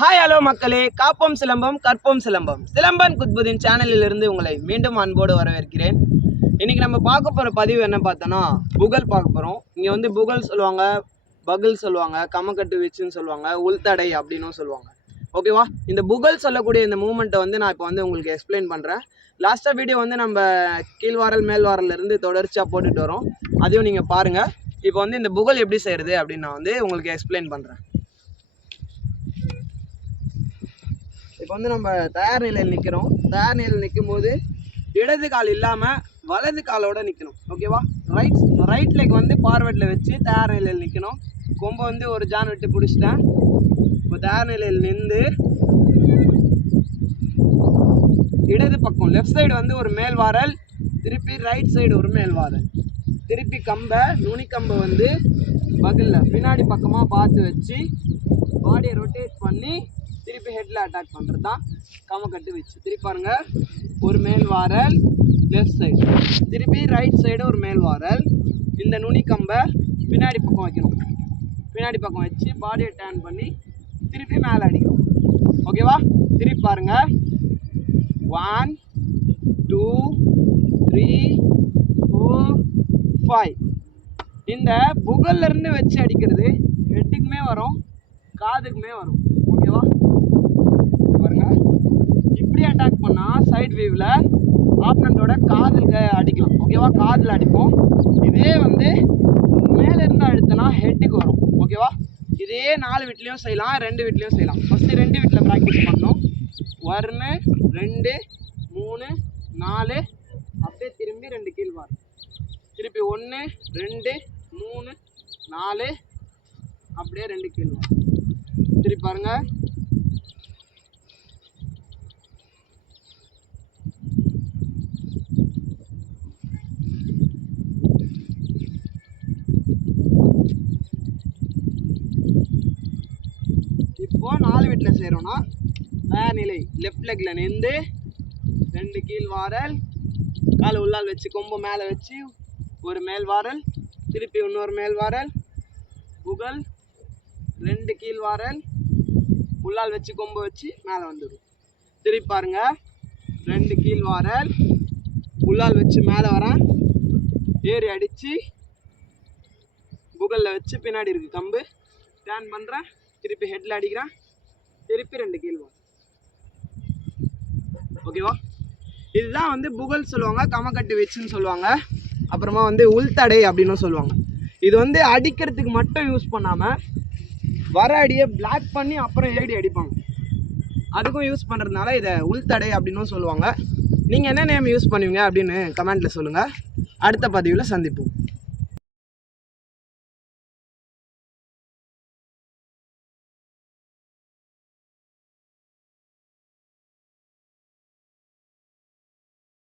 Hi hello மக்களே. காப்போம் சிலம்பம் கற்போம் சிலம்பம். சிலம்பன் குத்புதின் சேனலிலிருந்து உங்களை மீண்டும் அன்போடு வரவேற்கிறேன். இன்னைக்கு நம்ம பார்க்க போகிற பதிவு என்ன பார்த்தோன்னா புகழ் பார்க்க போகிறோம் இங்கே வந்து புகழ் சொல்லுவாங்க பகில் சொல்லுவாங்க கமக்கட்டு வீச்சுன்னு சொல்லுவாங்க உள்தடை அப்படின்னும் சொல்லுவாங்க. ஓகேவா இந்த புகழ் சொல்லக்கூடிய இந்த மூமெண்ட்டை வந்து நான் இப்போ வந்து உங்களுக்கு எக்ஸ்பிளைன் பண்ணுறேன் லாஸ்ட்டாக வீடியோ வந்து நம்ம கீழ்வாரல் மேல்வாரல்லேருந்து தொடர்ச்சியாக போட்டுட்டு வரோம். அதையும் நீங்கள் பாருங்கள் இப்போ வந்து இந்த புகழ் எப்படி செய்கிறது அப்படின்னு நான் வந்து உங்களுக்கு எக்ஸ்பிளைன் பண்ணுறேன் இப்போ வந்து நம்ம தயார் நிலையில் நிற்கிறோம். தயார் நிலையில் நிற்கும் போது இடது கால் இல்லாமல் வலது காலோட நிற்கணும். ஓகேவா ரைட் ரைட் லெக் வந்து ஃபார்வர்டில் வச்சு தயார் நிலையில் நிற்கணும். கொம்பை வந்து ஒரு ஜான் விட்டு பிடிச்சிட்டேன். இப்போ தயார் நிலையில் நின்று இடது பக்கம் லெஃப்ட் சைடு வந்து ஒரு மேல் வாரல் திருப்பி ரைட் சைடு ஒரு மேல் வாரல் திருப்பி கம்பை நுனிக்கம்பை வந்து பகல்ல பின்னாடி பக்கமாக பார்த்து வச்சு பாடியை ரொட்டேட் பண்ணி திருப்பி ஹெட்டில் அட்டாக் பண்ணுறது தான் கம்மக்கட்டு வச்சு. திருப்பி பாருங்க ஒரு மேல் வாரல் லெஃப்ட் சைடு திருப்பி ரைட் சைடு ஒரு மேல் வாரல் இந்த நுனி கம்பை பின்னாடி பக்கம் வைக்கணும். பின்னாடி பக்கம் வச்சு பாடியை டேர்ன் பண்ணி திருப்பி மேலே அடிக்கணும். ஓகேவா திருப்பி பாருங்க. One two three four five இந்த புகல்லேருந்து வச்சு அடிக்கிறது ஹெட்டுக்குமே வரும் காதுக்குமே வரும் ஓகேவா இது பாருங்க எப்படி அட்டாக் பண்ணால் சைட் வியூவில் ஆப்னண்டோட காதில் அடிக்கலாம். ஓகேவா காதில் அடிப்போம். இதே வந்து மேலே இருந்து அழுத்தினா ஹெட்டுக்கு வரும். ஓகேவா இதே நாலு வீட்லேயும் செய்யலாம் ரெண்டு வீட்லேயும் செய்யலாம். ஃபஸ்ட்டு ரெண்டு வீட்டில் ப்ராக்டிஸ் பண்ணணும் ஒன்று ரெண்டு மூணு நாலு அப்படியே திரும்பி ரெண்டு கீழ் வரும் திருப்பி ஒன்று ரெண்டு மூணு நாலு அப்படியே ரெண்டு கீழ் வரும் திருப்பி பாருங்கள் இப்போது நாலு வீட்டில் செய்கிறோன்னா நிலை. லெஃப்ட் லெக்கில் நின்று ரெண்டு கீழ் வாரல் கால் உள்ளால் வச்சு கொம்பு மேலே வச்சு ஒரு மேல் வாரல் திருப்பி இன்னொரு மேல் வாரல் புகழ் ரெண்டு கீழ் வாரல் உள்ளால் வச்சு கொம்பு வச்சு மேலே வந்துடும் திருப்பி பாருங்க ரெண்டு கீழ் வாரல் உள்ளால் வச்சு மேலே வரேன். ஏறி அடித்து புகழில் வச்சு பின்னாடி இருக்குது கம்பு. ஸ்டேன் பண்ணுறேன் திருப்பி ஹெட்டில் அடிக்கிறேன். திருப்பி ரெண்டு கீழ் ஓகேவா இதுதான் வந்து புகழ் சொல்லுவாங்க கமக்கட்டு வச்சுன்னு சொல்லுவாங்க. அப்புறமா வந்து உள்தடை அப்படின்னும் சொல்லுவாங்க. இது வந்து அடிக்கிறதுக்கு மட்டும் யூஸ் பண்ணாமல் வர அடியை பிளாக் பண்ணி அப்புறம் ஏடி அடிப்பாங்க. அதுக்கும் யூஸ் பண்ணுறதுனால இதை உள்தடை அப்படின்னும் சொல்லுவாங்க. நீங்கள் என்ன நேம் யூஸ் பண்ணுவீங்க அப்படின்னு கமெண்ட்டில் சொல்லுங்கள் அடுத்த பதிவில் சந்திப்போம்.